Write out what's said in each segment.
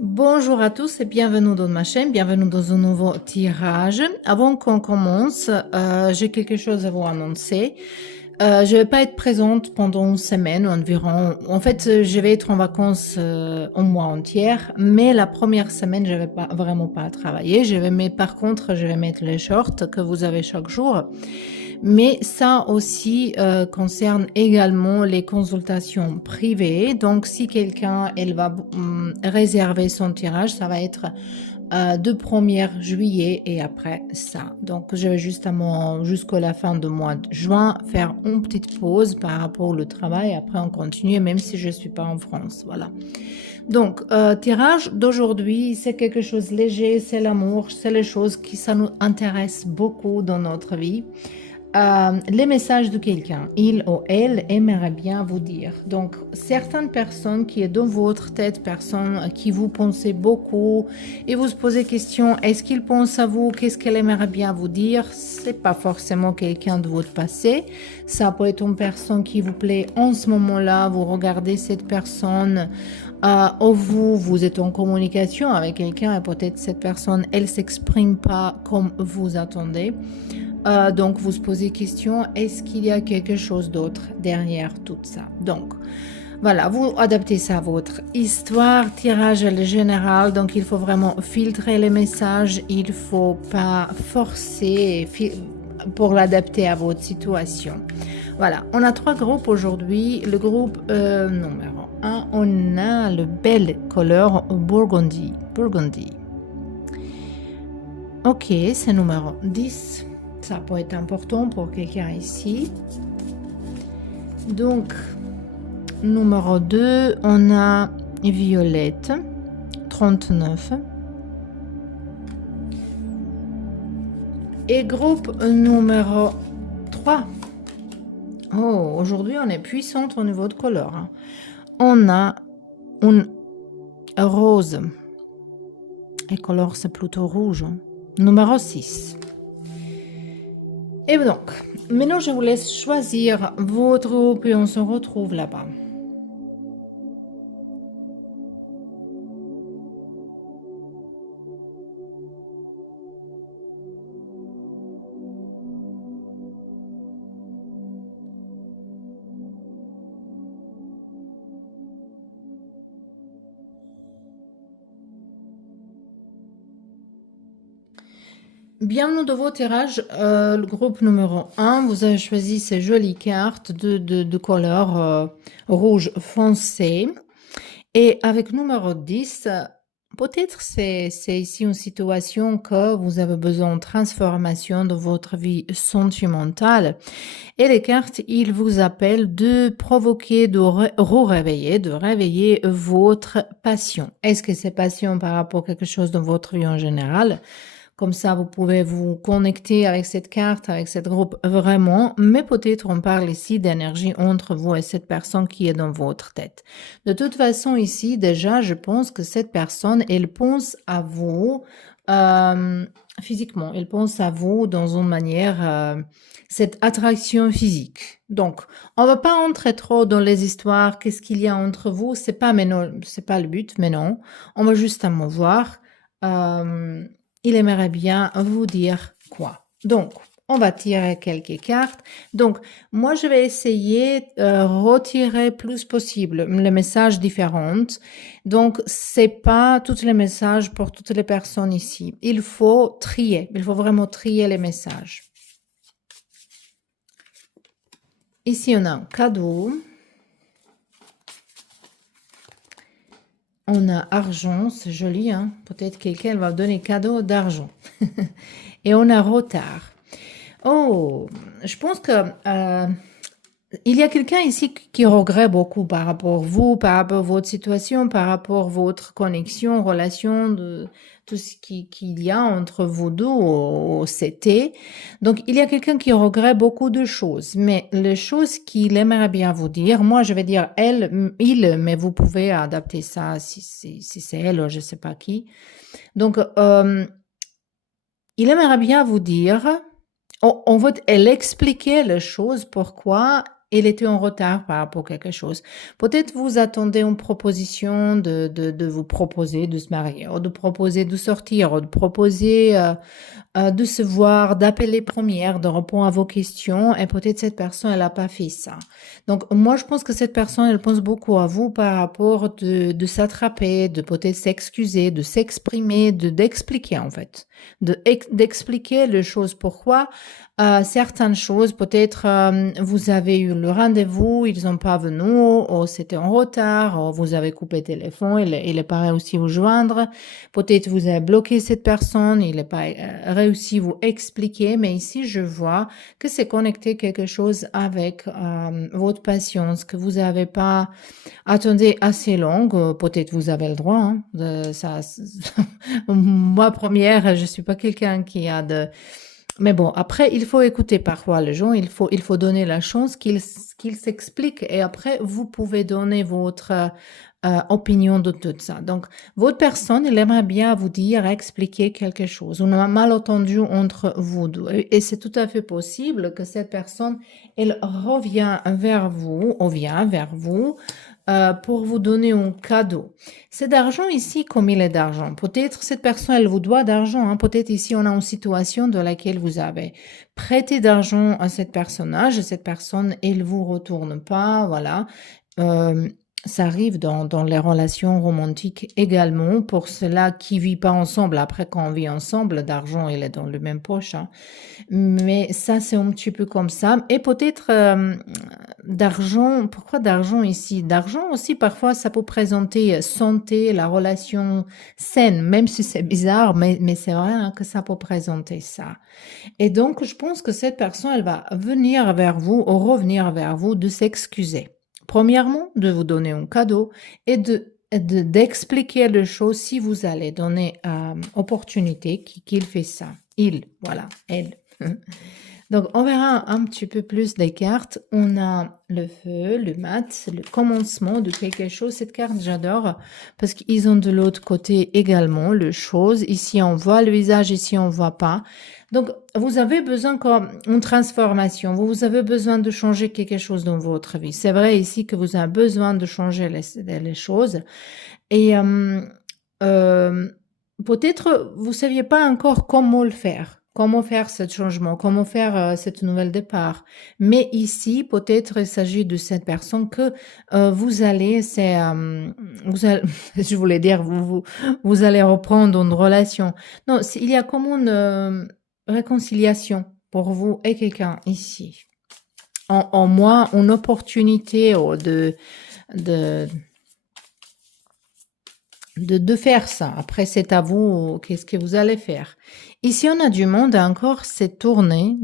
Bonjour à tous et bienvenue dans ma chaîne, bienvenue dans un nouveau tirage. Avant qu'on commence, j'ai quelque chose à vous annoncer. Je vais pas être présente pendant une semaine environ. En fait, je vais être en vacances un mois entier, mais la première semaine, je vais pas vraiment pas travailler. Mais par contre, je vais mettre les shorts que vous avez chaque jour. Mais ça aussi concerne également les consultations privées. Donc, si quelqu'un, elle va réserver son tirage, ça va être de 1er juillet et après ça. Donc, je vais justement jusqu'à la fin du mois de juin faire une petite pause par rapport au travail. Après, on continue, même si je ne suis pas en France. Voilà. Donc, tirage d'aujourd'hui, c'est quelque chose de léger, c'est l'amour, c'est les choses qui ça nous intéresse beaucoup dans notre vie. Les messages de quelqu'un, il ou elle aimerait bien vous dire. Donc, certaines personnes qui est dans votre tête, personnes qui vous pensez beaucoup et vous se posez question, est-ce qu'il pense à vous? Qu'est-ce qu'elle aimerait bien vous dire? C'est pas forcément quelqu'un de votre passé. Ça peut être une personne qui vous plaît en ce moment-là. Vous regardez cette personne ou vous êtes en communication avec quelqu'un et peut-être cette personne, elle s'exprime pas comme vous attendez. Donc, vous se posez question, est-ce qu'il y a quelque chose d'autre derrière tout ça? Donc, voilà, vous adaptez ça à votre histoire, tirage général. Donc, il faut vraiment filtrer les messages. Il ne faut pas forcer pour l'adapter à votre situation. Voilà, on a 3 groupes aujourd'hui. Le groupe numéro 1, on a le bel couleur Burgundy. Burgundy. Ok, c'est numéro 10. Ça peut être important pour quelqu'un ici. Donc, numéro 2, on a Violette, 39. Et groupe numéro 3. Oh, aujourd'hui, on est puissante au niveau de couleur. Hein. On a une rose. Et couleur, c'est plutôt rouge. Hein. Numéro 6. Et donc, maintenant, je vous laisse choisir votre groupe et on se retrouve là-bas. Bienvenue dans vos tirages, le groupe numéro 1, vous avez choisi ces jolies cartes de couleur rouge foncé. Et avec numéro 10, peut-être c'est ici une situation que vous avez besoin de transformation de votre vie sentimentale. Et les cartes, ils vous appellent de provoquer, de réveiller, de réveiller votre passion. Est-ce que c'est passion par rapport à quelque chose dans votre vie en général? Comme ça, vous pouvez vous connecter avec cette carte, avec cette groupe vraiment, mais peut-être on parle ici d'énergie entre vous et cette personne qui est dans votre tête. De toute façon, ici, déjà, je pense que cette personne, elle pense à vous physiquement, elle pense à vous dans une manière, cette attraction physique. Donc, on va pas entrer trop dans les histoires, qu'est-ce qu'il y a entre vous, c'est pas le but, mais non. On va justement voir. Il aimerait bien vous dire quoi. Donc, on va tirer quelques cartes. Donc, moi, je vais essayer de retirer plus possible les messages différents. Donc, c'est pas tous les messages pour toutes les personnes ici. Il faut trier. Il faut vraiment trier les messages. Ici, on a un cadeau. On a argent, c'est joli, hein? Peut-être quelqu'un va donner cadeau d'argent. Et on a retard. Oh, je pense que il y a quelqu'un ici qui regrette beaucoup par rapport à vous, par rapport à votre situation, par rapport à votre connexion, relation, de tout ce qu'il y a entre vous deux au CT. Donc, il y a quelqu'un qui regrette beaucoup de choses. Mais les choses qu'il aimerait bien vous dire, moi, je vais dire elle, il, mais vous pouvez adapter ça si c'est elle ou je ne sais pas qui. Donc, il aimerait bien vous dire, en fait, elle expliquait les choses, pourquoi il était en retard par rapport à quelque chose. Peut-être vous attendez une proposition de vous proposer de se marier, ou de proposer de sortir, ou de proposer de se voir, d'appeler première, de répondre à vos questions, et peut-être cette personne, elle n'a pas fait ça. Donc, moi, je pense que cette personne, elle pense beaucoup à vous par rapport de s'attraper, de peut-être s'excuser, de s'exprimer, d'expliquer, en fait. D'expliquer les choses. Pourquoi certaines choses, peut-être vous avez eu le rendez-vous, ils n'ont pas venu, ou c'était en retard, ou vous avez coupé le téléphone, il est pas réussi à vous joindre. Peut-être vous avez bloqué cette personne, il n'est pas réussi à vous expliquer, mais ici je vois que c'est connecté quelque chose avec votre patience, que vous n'avez pas attendu assez long. Peut-être vous avez le droit. Hein, moi première, je suis pas quelqu'un qui a de. Mais bon, après, il faut écouter parfois les gens, il faut donner la chance qu'ils s'expliquent et après, vous pouvez donner votre opinion de tout ça. Donc, votre personne, elle aimerait bien vous dire, expliquer quelque chose. On a un malentendu entre vous deux. Et c'est tout à fait possible que cette personne, elle revient vers vous, ou vient vers vous, pour vous donner un cadeau. C'est d'argent ici comme il est d'argent. Peut-être cette personne, elle vous doit d'argent. Hein. Peut-être ici, on a une situation dans laquelle vous avez prêté d'argent à cette personnage. Cette personne, elle vous retourne pas. Voilà. Euh, Ça arrive dans les relations romantiques également. Pour ceux-là qui vivent pas ensemble, après quand on vit ensemble, d'argent, il est dans le même poche. Hein. Mais ça, c'est un petit peu comme ça. Et peut-être d'argent. Pourquoi d'argent ici? D'argent aussi, parfois, ça peut présenter santé, la relation saine, même si c'est bizarre, mais c'est vrai hein, que ça peut présenter ça. Et donc, je pense que cette personne, elle va venir vers vous ou revenir vers vous de s'excuser. Premièrement, de vous donner un cadeau et d'expliquer les choses si vous allez donner opportunité qu'il fait ça. Il, voilà, elle. Donc, on verra un petit peu plus des cartes. On a le feu, le mat, le commencement de quelque chose. Cette carte, j'adore parce qu'ils ont de l'autre côté également le chose. Ici, on voit le visage, ici, on voit pas. Donc, vous avez besoin comme une transformation. Vous avez besoin de changer quelque chose dans votre vie. C'est vrai ici que vous avez besoin de changer les choses. Et peut-être vous ne saviez pas encore comment le faire. Comment faire ce changement, comment faire cette nouvelle départ. Mais ici, peut-être il s'agit de cette personne que vous allez, je voulais dire, vous allez reprendre une relation. Non, il y a comme une réconciliation pour vous et quelqu'un ici. En moi, une opportunité de, de faire ça. Après, c'est à vous, qu'est-ce que vous allez faire. Ici, on a du monde, encore cette tournée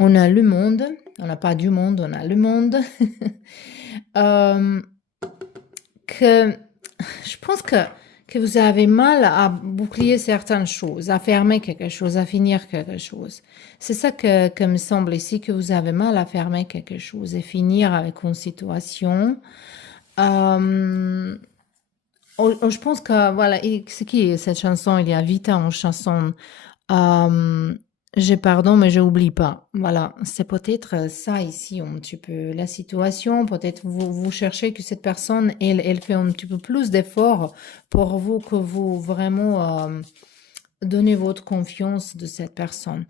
on a le monde, on n'a pas du monde, on a le monde. Que je pense que vous avez mal à bouclier certaines choses, à fermer quelque chose, à finir quelque chose. C'est ça que me semble ici, que vous avez mal à fermer quelque chose et finir avec une situation. Je pense que, voilà, c'est qui cette chanson? Il y a Vita en chanson. J'ai pardon, mais je n'oublie pas. Voilà, c'est peut-être ça ici, un petit peu la situation. Peut-être vous cherchez que cette personne, elle fait un petit peu plus d'efforts pour vous, que vous vraiment donnez votre confiance de cette personne.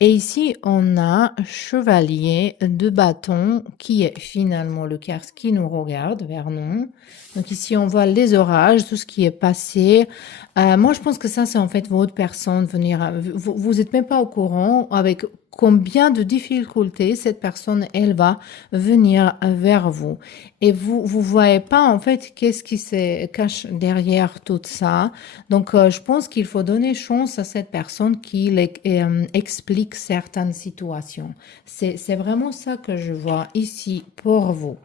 Et ici, on a chevalier de bâton qui est finalement le carte qui nous regarde vers nous. Donc ici, on voit les orages, tout ce qui est passé. Moi, je pense que ça, c'est en fait votre personne venir. Vous n'êtes même pas au courant avec combien de difficultés cette personne, elle va venir vers vous. Et vous voyez pas en fait qu'est-ce qui se cache derrière tout ça. Donc, je pense qu'il faut donner chance à cette personne qui explique certaines situations. C'est vraiment ça que je vois ici pour vous.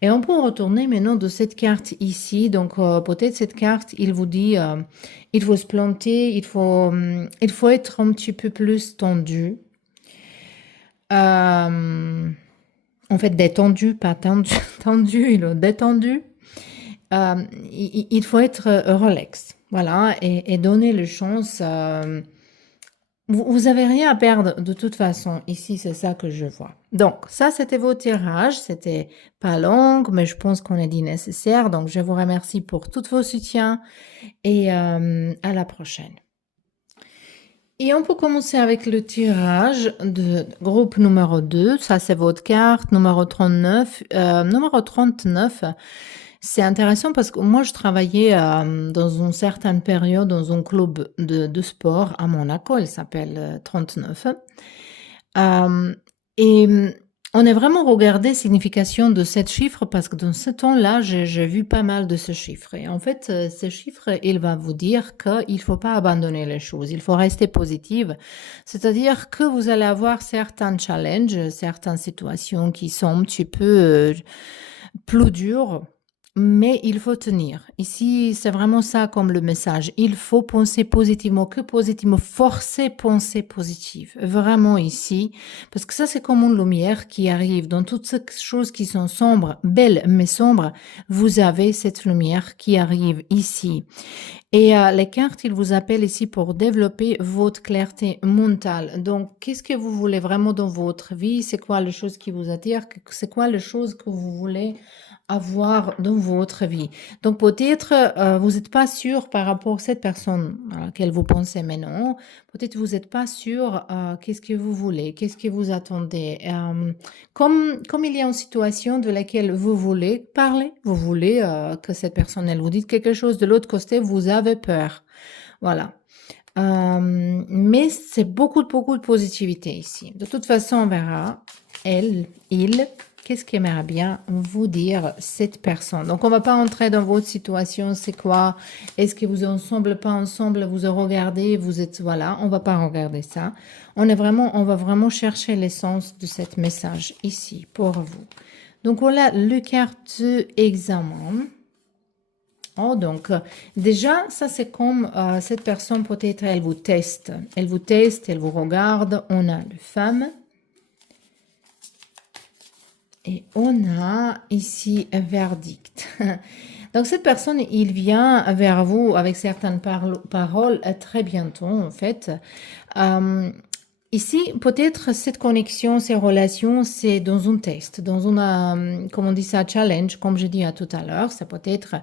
Et on peut retourner maintenant de cette carte ici. Donc, peut-être cette carte, il vous dit, il faut se planter, il faut être un petit peu plus tendu. En fait, détendu, pas tendu, tendu, détendu. Il faut être relax, voilà, et donner le chance Vous avez rien à perdre de toute façon. Ici, c'est ça que je vois. Donc, ça, c'était vos tirages. C'était pas long, mais je pense qu'on a dit nécessaire. Donc, je vous remercie pour tous vos soutiens et à la prochaine. Et on peut commencer avec le tirage de groupe numéro 2. Ça, c'est votre carte numéro 39. Numéro 39, c'est intéressant parce que moi, je travaillais dans une certaine période dans un club de sport à Monaco. Il s'appelle 39. Euh, et on a vraiment regardé la signification de ce chiffre parce que dans ce temps-là, j'ai vu pas mal de ce chiffre. Et en fait, ce chiffre, il va vous dire qu'il ne faut pas abandonner les choses, il faut rester positive. C'est-à-dire que vous allez avoir certains challenges, certaines situations qui sont un petit peu plus dures, mais il faut tenir. Ici, c'est vraiment ça comme le message. Il faut penser positivement, que positivement, forcer penser positive. Vraiment ici, parce que ça, c'est comme une lumière qui arrive dans toutes ces choses qui sont sombres, belles mais sombres. Vous avez cette lumière qui arrive ici. Et les cartes, ils vous appellent ici pour développer votre clarté mentale. Donc, qu'est-ce que vous voulez vraiment dans votre vie? C'est quoi les choses qui vous attirent? C'est quoi les choses que vous voulez avoir dans votre vie? Donc, peut-être vous n'êtes pas sûr par rapport à cette personne à laquelle vous pensez maintenant. Peut-être vous n'êtes pas sûr qu'est-ce que vous voulez, qu'est-ce que vous attendez. Comme il y a une situation de laquelle vous voulez parler, vous voulez que cette personne, elle vous dise quelque chose, de l'autre côté, vous avez peur. Voilà. Mais c'est beaucoup de positivité ici. De toute façon, on verra. Elle, il, qu'est-ce qu'aimerait bien vous dire cette personne? Donc, on va pas entrer dans votre situation. C'est quoi? Est-ce que vous êtes ensemble, pas ensemble? Vous regardez, vous êtes, voilà. On va pas regarder ça. On va vraiment chercher l'essence de cet message ici pour vous. Donc, voilà le carte examen. Oh, donc, déjà, ça c'est comme cette personne peut-être, elle vous teste. Elle vous teste, elle vous regarde. On a le femme. Et on a ici un verdict. Donc, cette personne, il vient vers vous avec certaines paroles très bientôt, en fait. Ici, peut-être cette connexion, ces relations, c'est dans un test, dans une, comment on dit ça, challenge, comme je dis tout à l'heure. Ça peut être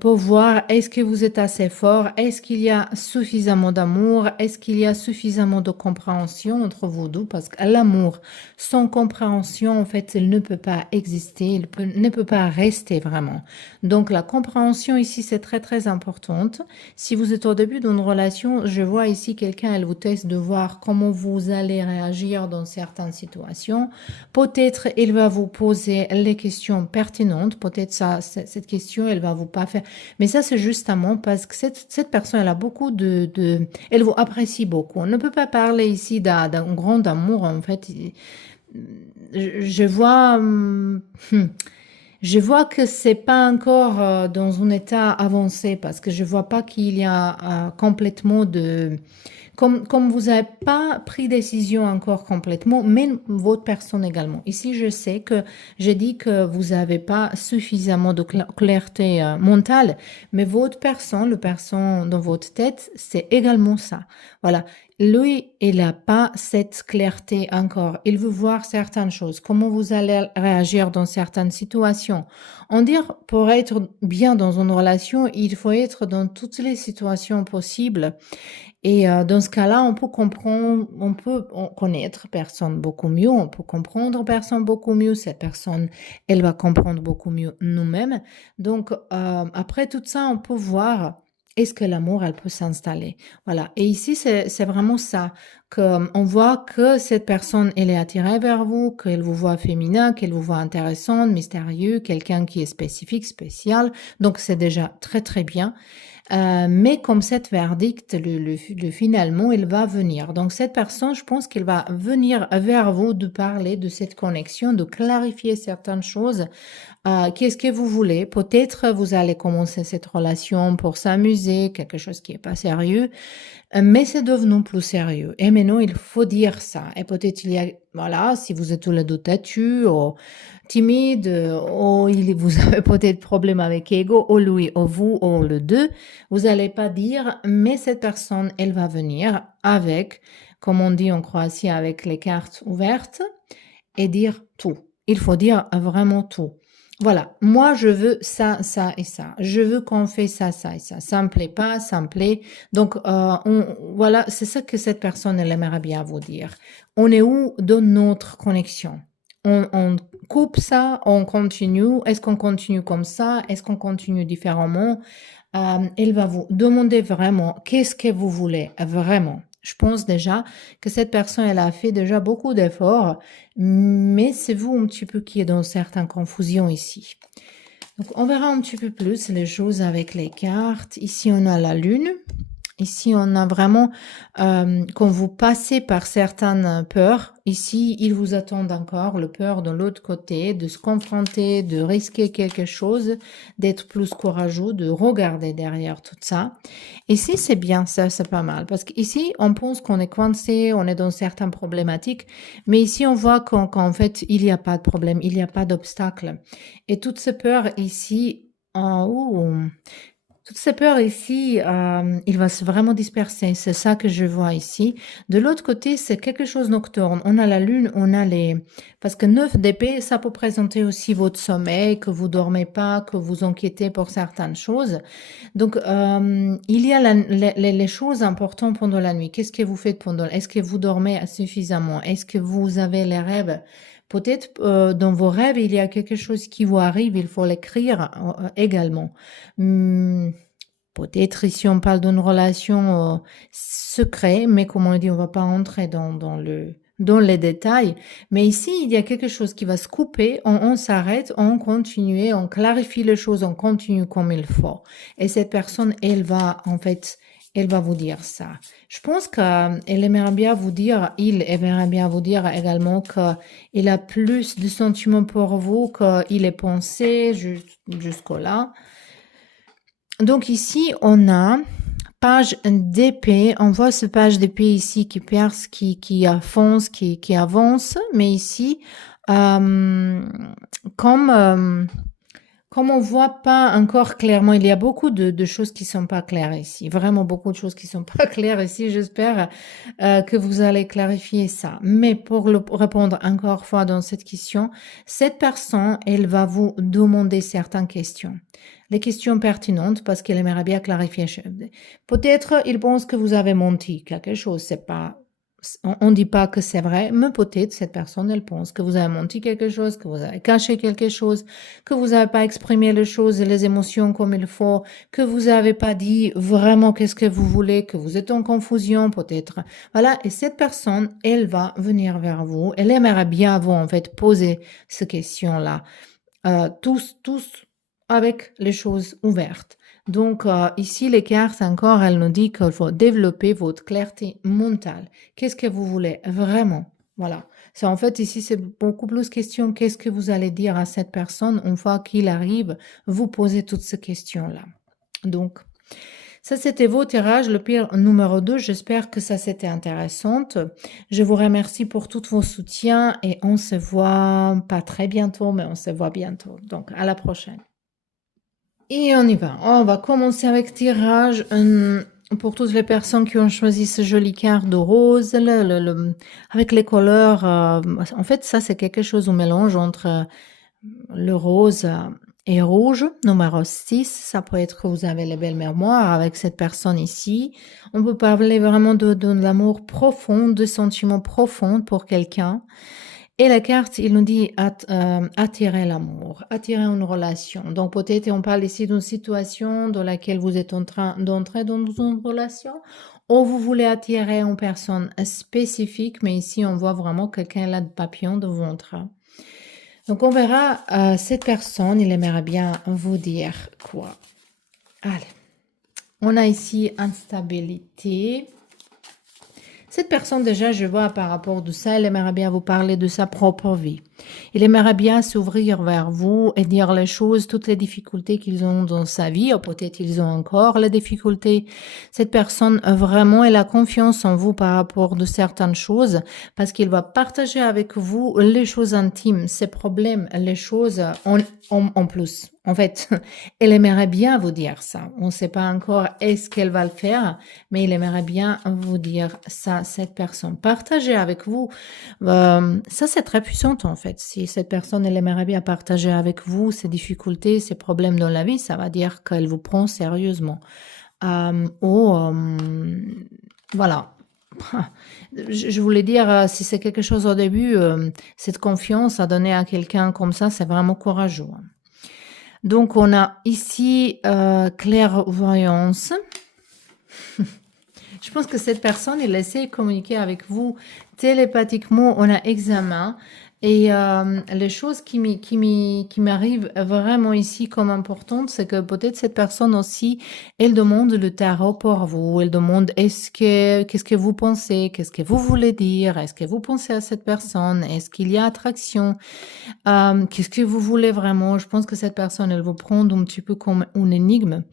pour voir est-ce que vous êtes assez fort, est-ce qu'il y a suffisamment d'amour, est-ce qu'il y a suffisamment de compréhension entre vous deux, parce que l'amour sans compréhension, en fait, il ne peut pas exister, ne peut pas rester vraiment. Donc, la compréhension ici, c'est très importante. Si vous êtes au début d'une relation, je vois ici quelqu'un, elle vous teste de voir comment vous allez réagir dans certaines situations. Peut-être il va vous poser les questions pertinentes. Peut-être ça, cette question, elle va vous pas faire. Mais ça, c'est justement parce que cette personne, elle a beaucoup elle vous apprécie beaucoup. On ne peut pas parler ici d'un grand amour, en fait. Je vois, je vois que c'est pas encore dans un état avancé parce que je vois pas qu'il y a complètement de comme vous n'avez pas pris décision encore complètement, mais votre personne également. Ici, je sais que j'ai dit que vous n'avez pas suffisamment de clarté mentale, mais votre personne, le personne dans votre tête, c'est également ça. Voilà. Lui, il n'a pas cette clarté encore. Il veut voir certaines choses, comment vous allez réagir dans certaines situations. On dit, pour être bien dans une relation, il faut être dans toutes les situations possibles. Et dans ce cas-là, on peut comprendre, connaître personne beaucoup mieux, on peut comprendre personne beaucoup mieux. Cette personne, elle va comprendre beaucoup mieux nous-mêmes. Donc, après tout ça, on peut voir est-ce que l'amour, elle peut s'installer. Voilà. Et ici, c'est vraiment ça. On voit que cette personne, elle est attirée vers vous, qu'elle vous voit féminin, qu'elle vous voit intéressante, mystérieux, quelqu'un qui est spécifique, spécial. Donc, c'est déjà très bien. Mais comme cette verdict, le finalement, il va venir. Donc cette personne, je pense qu'elle va venir vers vous de parler de cette connexion, de clarifier certaines choses. Qu'est-ce que vous voulez? Peut-être vous allez commencer cette relation pour s'amuser, quelque chose qui est pas sérieux, mais c'est devenu plus sérieux. Et maintenant, il faut dire ça. Et peut-être il y a, voilà, si vous êtes tous les deux têtus, ou timide, ou vous avez peut-être problème avec ego, ou lui, ou vous, ou le deux. Vous n'allez pas dire, mais cette personne, elle va venir avec, comme on dit en Croatie, avec les cartes ouvertes et dire tout. Il faut dire vraiment tout. Voilà, moi je veux ça, ça et ça. Je veux qu'on fait ça, ça et ça. Ça me plaît pas, ça me plaît. Donc voilà, c'est ça que cette personne elle aimerait bien vous dire. On est où dans notre connexion? On coupe ça, on continue. Est-ce qu'on continue comme ça? Est-ce qu'on continue différemment? Elle va vous demander vraiment qu'est-ce que vous voulez vraiment. Je pense déjà que cette personne, elle a fait déjà beaucoup d'efforts, mais c'est vous un petit peu qui est dans certaines confusions ici. Donc, on verra un petit peu plus les choses avec les cartes. Ici, on a la lune. Ici, on a vraiment, quand vous passez par certaines peurs, ici, il vous attend encore le peur de l'autre côté, de se confronter, de risquer quelque chose, d'être plus courageux, de regarder derrière tout ça. Ici, c'est bien, ça, c'est pas mal. Parce qu'ici, on pense qu'on est coincé, on est dans certaines problématiques, mais ici, on voit qu'en fait, il n'y a pas de problème, il n'y a pas d'obstacle. Et toutes ces peurs ici, en haut, toutes ces peurs ici, il va se vraiment disperser. C'est ça que je vois ici. De l'autre côté, c'est quelque chose nocturne. On a la lune, on a les... Parce que 9 d'épée, ça peut présenter aussi votre sommeil, que vous dormez pas, que vous inquiétez pour certaines choses. Donc, il y a les choses importantes pendant la nuit. Qu'est-ce que vous faites pendant... Est-ce que vous dormez suffisamment? Est-ce que vous avez les rêves? Peut-être dans vos rêves, il y a quelque chose qui vous arrive, il faut l'écrire également. Peut-être ici on parle d'une relation secrète, mais comme on dit, on va pas entrer dans les détails. Mais ici, il y a quelque chose qui va se couper, on s'arrête, on continue, on clarifie les choses, on continue comme il faut. Et cette personne, elle va en fait, elle va vous dire ça. Je pense qu'elle aimerait bien vous dire, il aimerait bien vous dire également qu'il a plus de sentiments pour vous qu'il est pensé jusqu'au-là. Donc ici, on a page d'épée. On voit ce page d'épée ici qui perce, qui avance, qui avance. Mais ici, comme on voit pas encore clairement, il y a beaucoup de choses qui sont pas claires ici. Vraiment beaucoup de choses qui sont pas claires ici. J'espère que vous allez clarifier ça. Mais pour répondre encore une fois dans cette question, cette personne, elle va vous demander certaines questions. Les questions pertinentes parce qu'elle aimerait bien clarifier. Peut-être il pense que vous avez menti quelque chose. C'est pas, on dit pas que c'est vrai, mais peut-être cette personne, elle pense que vous avez menti quelque chose, que vous avez caché quelque chose, que vous n'avez pas exprimé les choses et les émotions comme il faut, que vous n'avez pas dit vraiment qu'est-ce que vous voulez, que vous êtes en confusion peut-être. Voilà, et cette personne, elle va venir vers vous. Elle aimerait bien vous, en fait, poser ces questions-là. Tous avec les choses ouvertes. Donc ici, les cartes encore, elles nous disent qu'il faut développer votre clarté mentale. Qu'est-ce que vous voulez vraiment? Voilà. C'est en fait ici, c'est beaucoup plus question qu'est-ce que vous allez dire à cette personne une fois qu'il arrive, vous posez toutes ces questions-là. Donc, ça, c'était vos tirages, le pire numéro 2. J'espère que ça, c'était intéressant. Je vous remercie pour tous vos soutiens et on se voit pas très bientôt, mais on se voit bientôt. Donc, à la prochaine. Et on y va. On va commencer avec tirage pour toutes les personnes qui ont choisi ce joli carte de rose, avec les couleurs. En fait, ça, c'est quelque chose au mélange entre le rose et rouge, numéro 6. Ça peut être que vous avez les belles mémoires avec cette personne ici. On peut parler vraiment de l'amour profond, de sentiments profonds pour quelqu'un. Et la carte, il nous dit attirer l'amour, attirer une relation. Donc peut-être on parle ici d'une situation dans laquelle vous êtes en train d'entrer dans une relation ou vous voulez attirer une personne spécifique, mais ici on voit vraiment quelqu'un là de papillon de ventre. Donc on verra cette personne, il aimerait bien vous dire quoi. Allez, on a ici instabilité. Cette personne, déjà, je vois par rapport de ça, elle aimerait bien vous parler de sa propre vie. Il aimerait bien s'ouvrir vers vous et dire les choses, toutes les difficultés qu'ils ont dans sa vie, ou peut-être ils ont encore les difficultés. Cette personne, vraiment, elle a confiance en vous par rapport de certaines choses, parce qu'il va partager avec vous les choses intimes, ses problèmes, les choses en plus. En fait, elle aimerait bien vous dire ça. On ne sait pas encore est-ce qu'elle va le faire, mais il aimerait bien vous dire ça, cette personne. Partager avec vous, ça c'est très puissant en fait. Si cette personne, elle aimerait bien partager avec vous ses difficultés, ses problèmes dans la vie, ça va dire qu'elle vous prend sérieusement. Voilà. Je voulais dire, si c'est quelque chose au début, cette confiance à donner à quelqu'un comme ça, c'est vraiment courageux. Donc, on a ici clairvoyance. Je pense que cette personne, elle essaie de communiquer avec vous télépathiquement. On a examen. Et les choses qui m'arrivent vraiment ici comme importantes, c'est que peut-être cette personne aussi, elle demande le tarot pour vous. Elle demande qu'est-ce que vous pensez, qu'est-ce que vous voulez dire, est-ce que vous pensez à cette personne, est-ce qu'il y a attraction, qu'est-ce que vous voulez vraiment. Je pense que cette personne, elle vous prend un petit peu comme une énigme.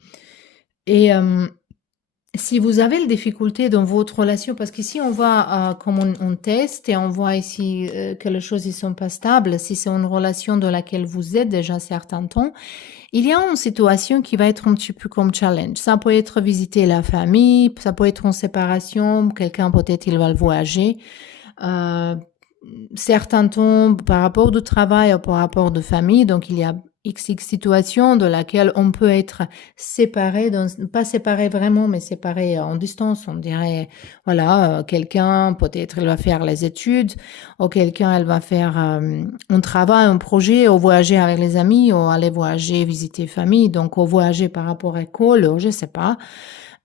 Et si vous avez des difficultés dans votre relation, parce qu'ici on voit comme on teste et on voit ici que les choses ne sont pas stables, si c'est une relation dans laquelle vous êtes déjà un certain temps, il y a une situation qui va être un petit peu comme challenge. Ça peut être visiter la famille, ça peut être une séparation, quelqu'un peut-être il va le voyager. Certains temps par rapport au travail ou par rapport de famille, donc il y a XX situations dans laquelle on peut être séparé, pas séparé vraiment, mais séparé en distance. On dirait, voilà, quelqu'un, peut-être, elle va faire les études, ou quelqu'un, elle va faire un travail, un projet, ou voyager avec les amis, ou aller voyager, visiter famille, donc, ou voyager par rapport à l'école, je sais pas.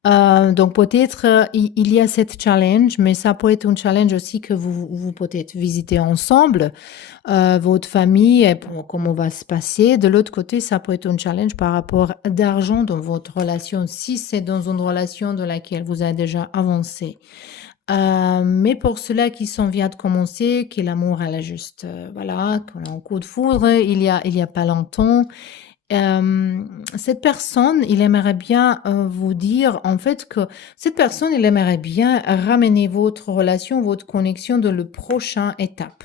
Donc peut-être il y a cette challenge, mais ça peut être un challenge aussi que vous peut-être visitez ensemble, votre famille, et comment va se passer. De l'autre côté, ça peut être un challenge par rapport d'argent dans votre relation, si c'est dans une relation dans laquelle vous avez déjà avancé. Mais pour ceux-là qui sont vient de commencer, que l'amour elle a juste, voilà, qu'on a un coup de foudre, il y a pas longtemps. Cette personne, il aimerait bien vous dire en fait que cette personne, il aimerait bien ramener votre relation, votre connexion de le prochain étape.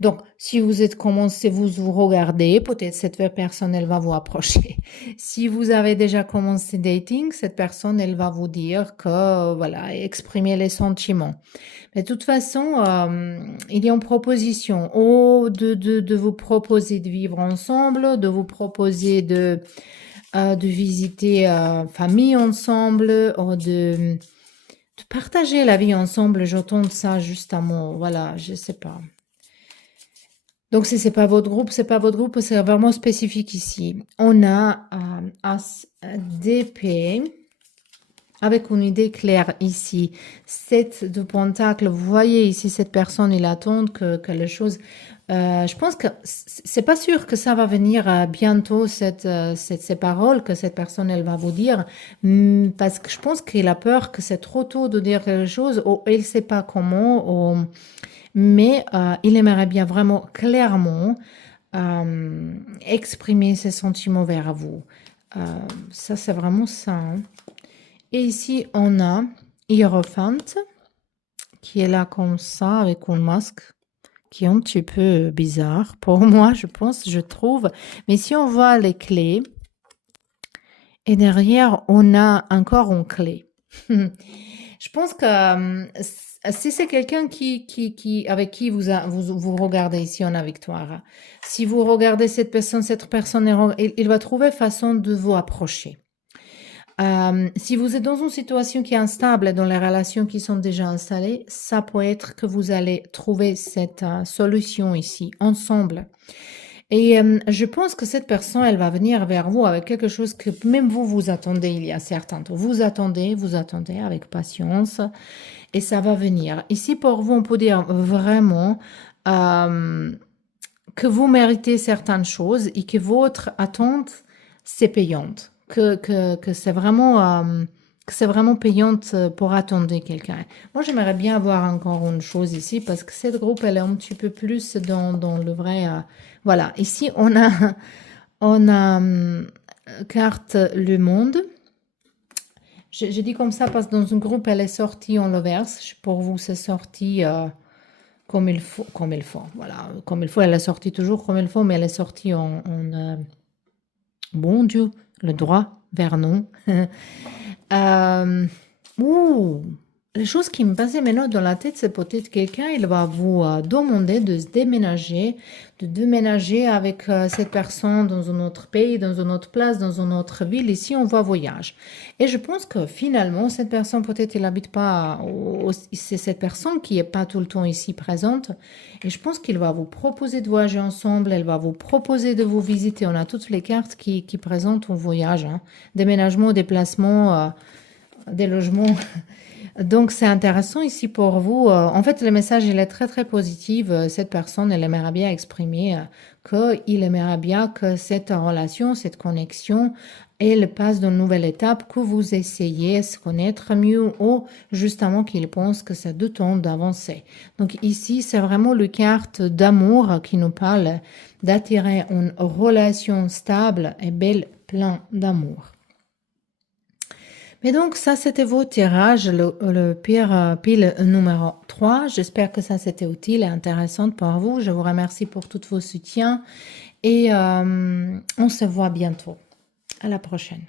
Donc, si vous êtes commencé, vous regardez, peut-être cette personne, elle va vous approcher. Si vous avez déjà commencé dating, cette personne, elle va vous dire que, voilà, exprimer les sentiments. Mais de toute façon, il y a une proposition de vous proposer de vivre ensemble, de vous proposer de visiter famille ensemble, ou de partager la vie ensemble. J'entends ça juste à mon, voilà, je sais pas. Donc, si c'est pas votre groupe, c'est pas votre groupe, c'est vraiment spécifique ici. On a As d'épée avec une idée claire ici. 7 de pentacle, vous voyez ici cette personne, il attend que les choses... je pense que c'est pas sûr que ça va venir bientôt, ces paroles que cette personne, elle va vous dire, parce que je pense qu'il a peur que c'est trop tôt de dire quelque chose, ou il sait pas comment, mais il aimerait bien vraiment clairement exprimer ses sentiments vers vous. Ça, c'est vraiment ça. Hein. Et ici, on a Hierophant, qui est là comme ça, avec un masque, qui est un petit peu bizarre. Pour moi, je pense, je trouve. Mais si on voit les clés, et derrière, on a encore une clé. Je pense que si c'est quelqu'un avec qui vous regardez ici en a victoire, si vous regardez cette personne, il va trouver façon de vous approcher. Si vous êtes dans une situation qui est instable, dans les relations qui sont déjà installées, ça peut être que vous allez trouver cette solution ici, ensemble. Et je pense que cette personne, elle va venir vers vous avec quelque chose que même vous attendez il y a certains temps. Vous attendez avec patience et ça va venir. Ici, pour vous, on peut dire vraiment que vous méritez certaines choses et que votre attente, c'est payante. Que c'est vraiment que c'est vraiment payante pour attendre quelqu'un. Moi, j'aimerais bien avoir encore une chose ici parce que cette groupe, elle est un petit peu plus dans le vrai. Voilà, ici, on a carte Le Monde. Je dis comme ça parce que dans un groupe, elle est sortie en l'overse. Pour vous, c'est sorti comme il faut, comme il faut. Voilà, comme il faut. Elle est sortie toujours comme il faut, mais elle est sortie bon Dieu, le droit vers non. Ouh, les choses qui me passaient maintenant dans la tête, c'est peut-être quelqu'un, il va vous demander de se déménager, de déménager avec cette personne dans un autre pays, dans une autre place, dans une autre ville. Ici, on va voyage. Et je pense que finalement, cette personne, peut-être, il n'habite pas, c'est cette personne qui n'est pas tout le temps ici présente. Et je pense qu'il va vous proposer de voyager ensemble, elle va vous proposer de vous visiter. On a toutes les cartes qui présentent un voyage, hein. Déménagement, déplacement, des logements. Donc, c'est intéressant ici pour vous. En fait, le message, il est très, très positif. Cette personne, elle aimerait bien exprimer qu'il aimerait bien que cette relation, cette connexion, elle passe dans une nouvelle étape, que vous essayez de se connaître mieux ou justement qu'il pense que c'est de temps d'avancer. Donc, ici, c'est vraiment le carte d'amour qui nous parle d'attirer une relation stable et belle, plein d'amour. Mais donc, ça, c'était vos tirages, le pire pile numéro 3. J'espère que ça, c'était utile et intéressant pour vous. Je vous remercie pour tous vos soutiens et on se voit bientôt. À la prochaine.